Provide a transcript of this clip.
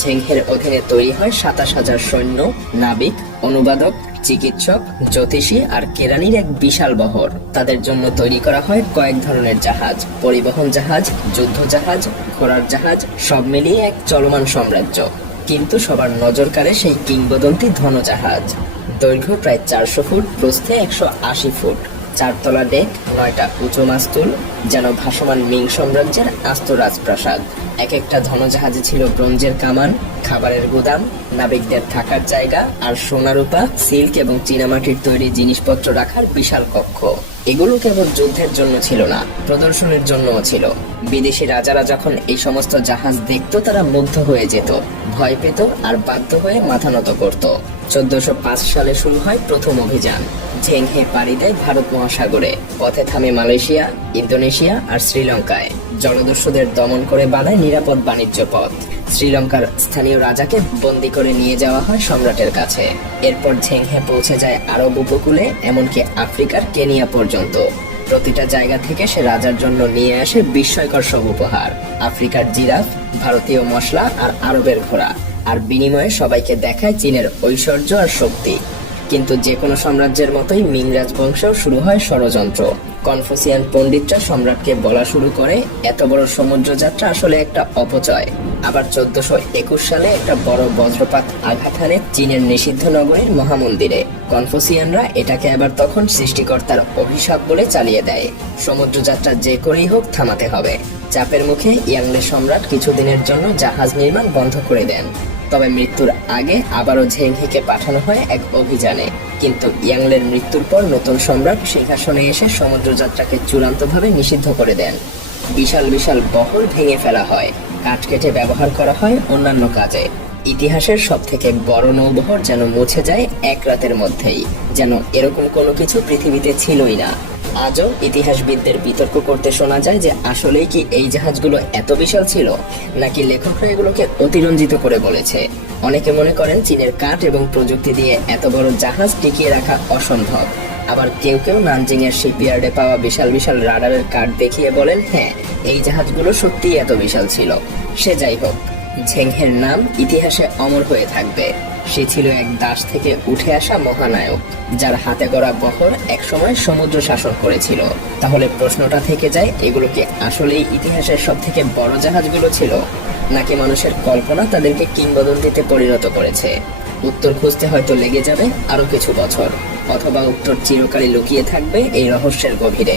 ঝেংহের অধীনে তৈরি হয় ২৭,০০০ সৈন্য, নাবিক, অনুবাদক, চিকিৎসক, জ্যোতিষী আর কেরানির এক বিশাল বহর। তাদের জন্য তৈরি করা হয় কয়েক ধরনের জাহাজ, পরিবহন জাহাজ, যুদ্ধ জাহাজ, ঘোড়ার জাহাজ, সব মিলিয়ে এক চলমান সাম্রাজ্য। কিন্তু সবার নজর কাড়ে সেই কিংবদন্তি ধনজাহাজ। দৈর্ঘ্য প্রায় ৪০০ ফুট, প্রস্থে ১৮০ ফুট, ৪ তলা ডেক, ৯টা উঁচু মাস্তুল, যেন ভাসমান মিং সাম্রাজ্যের আস্ত রাজপ্রাসাদ। এক একটা ধনজাহাজে ছিল ব্রোঞ্জের কামান, খাবারের গুদাম, নাবিকদের থাকার জায়গা আর সোনা রূপা, সিল্ক এবং চীনামাটির তৈরি জিনিসপত্র রাখার বিশাল কক্ষ। এগুলো কেবল যুদ্ধের জন্য ছিল না, প্রদর্শনীর জন্যও ছিল। বিদেশি রাজারা যখন এই সমস্ত জাহাজ দেখত, তারা মুগ্ধ হয়ে যেত, ভয় পেত আর বাধ্য হয়ে মাথা নত করত। ১৪০৫ সালে শুরু হয় প্রথম অভিযান। ঝেংহে পাড়ি দেয় ভারত মহাসাগরে, পথে থামে মালয়েশিয়া, ইন্দোনেশিয়া আর শ্রীলঙ্কায়। জলদস্যুদের দমন করে বানায় নিরাপদ বাণিজ্য পথ। শ্রীলঙ্কার স্থানীয় রাজাকে বন্দী করে নিয়ে যাওয়া হয় সম্রাটের কাছে। এরপর ঝেংহে পৌঁছে যায় আরব উপকূলে, এমনকি আফ্রিকার কেনিয়া পর্যন্ত। প্রতিটা জায়গা থেকে সে রাজার জন্য নিয়ে আসে বিস্ময়কর সব উপহার: আফ্রিকার জিরাফ, ভারতীয় মশলা আর আরবের ঘোড়া। আর বিনিময়ে সবাইকে দেখায় চীনের ঐশ্বর্য আর শক্তি। কিন্তু যে কোনো সাম্রাজ্যের মতোই মিং রাজবংশেও শুরু হয় ষড়যন্ত্র। কনফুসিয়ান পণ্ডিতরা সম্রাটকে বলা শুরু করে, এত বড় সমুদ্র যাত্রা আসলে একটা অপচয়। আবার ১৪২১ সালে একটা বড় বজ্রপাত আঘাত হানে চীনের নিষিদ্ধ নগরীর মহামন্দিরে। কনফুসিয়ানরা এটাকে আবার তখন সৃষ্টিকর্তার অভিশাপ বলে চালিয়ে দেয়। সমুদ্র যাত্রা যে করেই হোক থামাতে হবে। চাপের মুখে ইয়াংলে সম্রাট কিছুদিনের জন্য জাহাজ নির্মাণ বন্ধ করে দেন। তবে মৃত্যুর আগে আবারও ঝেংহেকে পাঠানো হয় এক অভিযানে। কিন্তু ইয়াংলের মৃত্যুর পর নতুন সম্রাট সিংহাসনে এসে সমুদ্রযাত্রাকে চূড়ান্তভাবে নিষিদ্ধ করে দেন। বিশাল বিশাল বহর ভেঙে ফেলা হয়, কাঠ কেটে ব্যবহার করা হয় অন্যান্য কাজে। ইতিহাসের সব থেকে বড় নৌবহর যেন মুছে যায় এক রাতের মধ্যেই, যেন এরকম কোনো কিছু পৃথিবীতে ছিলই না। আজও ইতিহাসবিদদের বিতর্ক করতে শোনা যায় যে আসলেই কি এই জাহাজগুলো এত বিশাল ছিল, নাকি লেখকরা এগুলোকে অতিরঞ্জিত করে বলেছে। অনেকে মনে করেন চীনের কাঠ এবং প্রযুক্তি দিয়ে এত বড় জাহাজ টিকিয়ে রাখা অসম্ভব। আবার কেউ কেউ নানজিং এর শিপইয়ার্ডে পাওয়া বিশাল বিশাল রাডারের কাঠ দেখিয়ে বলেন, হ্যাঁ, এই জাহাজগুলো সত্যিই এত বিশাল ছিল। সে যাই হোক, ঝেংহের নাম ইতিহাসে অমর হয়ে থাকবে। সে ছিল এক দাস থেকে উঠে আসা মহানায়ক, যার হাতে গড়া বহর একসময় সমুদ্র শাসন করেছিল। তাহলে প্রশ্নটা থেকে যায়, এগুলো কি আসলেই ইতিহাসের সব থেকে বড় জাহাজগুলো ছিল, নাকি মানুষের কল্পনা তাদেরকে কিংবদন্তিতে পরিণত করেছে? উত্তর খুঁজতে হয়তো লেগে যাবে আরো কিছু বছর, অথবা উত্তর চিরকালই লুকিয়ে থাকবে এই রহস্যের গভীরে।